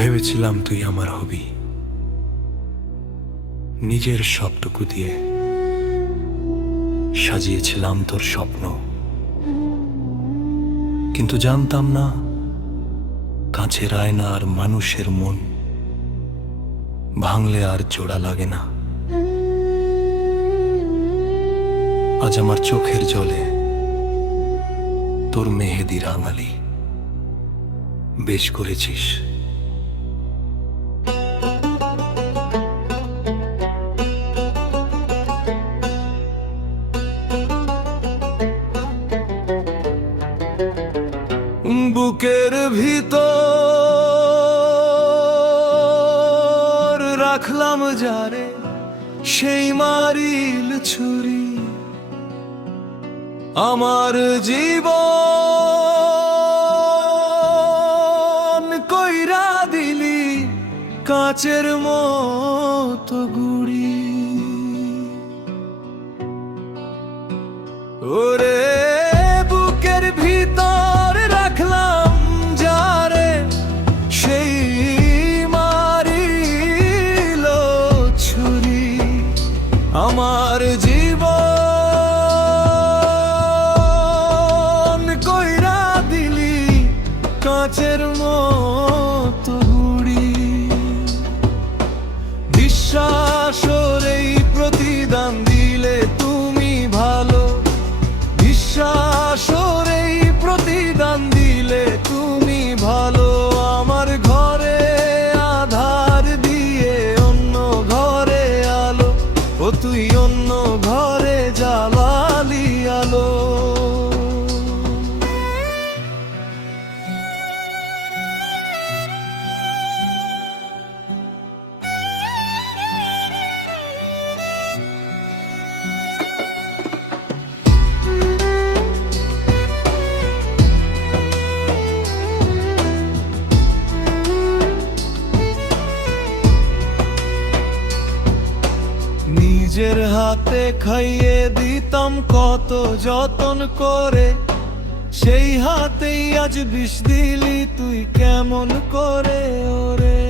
ভেবেছিলাম তুই আমার হবি, নিজের সবটুকু দিয়ে সাজিয়েছিলাম তোর স্বপ্ন। কিন্তু জানতাম না কাছের আয়না আর মানুষের মন ভাঙলে আর জোড়া লাগে না। আজ আমার চোখের জলে তোর মেহেদি রাঙালি বেশ করেছিস। বুকের ভিতর রাখলাম যারে, সেই মারিল ছুরি আমার জীবন কইরা দিলি কাচের মতো গুড়ি। ওরে বুকের ভিতর রাখলাম যারে, সেই মারিল ছুরি আমার জীবন কইরা দিলি কাচের মতো গুড়ি। বিশ্বাসের এই প্রতিদান দিলে তুমি ভালো, বিশ্বাসের এই প্রতিদান দিলে তুমি ভালো। আমার ঘরে আধার দিয়ে অন্য ঘরে আলো, ও তুই অন্য ঘরে জ্বালালি আলো। নিজের হাতে খাইয়ে দিতাম কত যতন করে, সেই হাতেই আজ বিষ দিলি তুই কেমন করে। ওরে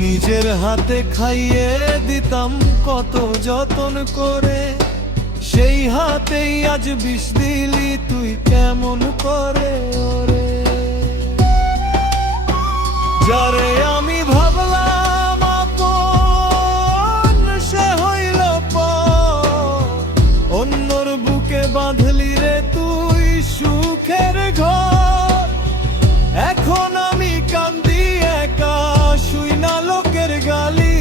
নিজের হাতে খাইয়ে দিতাম কত যতন করে, সেই হাতেই আজ বিষ দিলি তুই কেমন করে। ওরে যারে আমি ভাবলাম আপন, সে হইল পর। অন্যর বুকে বাঁধলি রে তুই সুখের ঘর। এখন আমি কান্দি একা, শুই না লোকের গালি।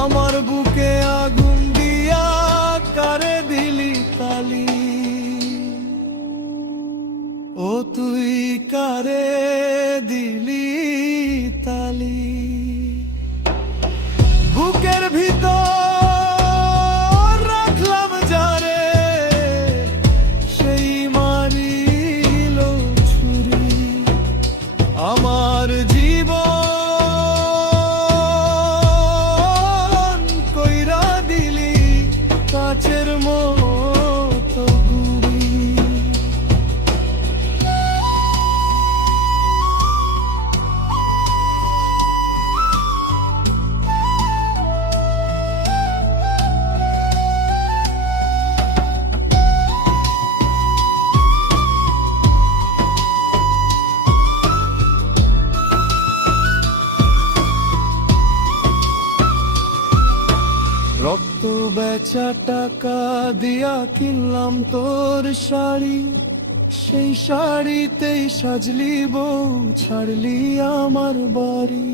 আমার বুকে আগুন দিয়া কারে দিলি তালি, ও তুই কারে দিলি তালি। বুকের ভিতর রাখলাম যারে, সেই মারিল ছুরি আমার জীবন কইরা দিলি কাচের মতো গুড়ি। রক্ত বেচা টাকা দিয়া কিনলাম তোর শাড়ি, সেই শাড়িতেই সাজলি বউ, ছাড়লি আমার বাড়ি।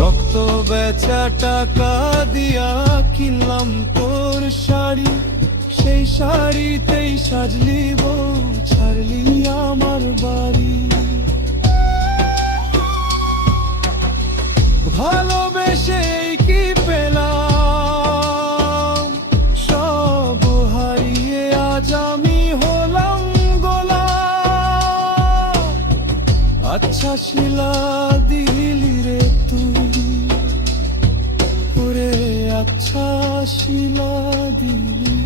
রক্ত বেচা টাকা দিয়া কিনলাম তোর শাড়ি, সেই শাড়িতেই সাজলি বউ, ছাড়লি আমার বাড়ি। ভালোবেসে কি পেলাম, সব হারিয়ে আজ আমি হলাম গোলাম। আচ্ছা শিলা দিলি রে তুই, ওরে আচ্ছা শিলা দিলি।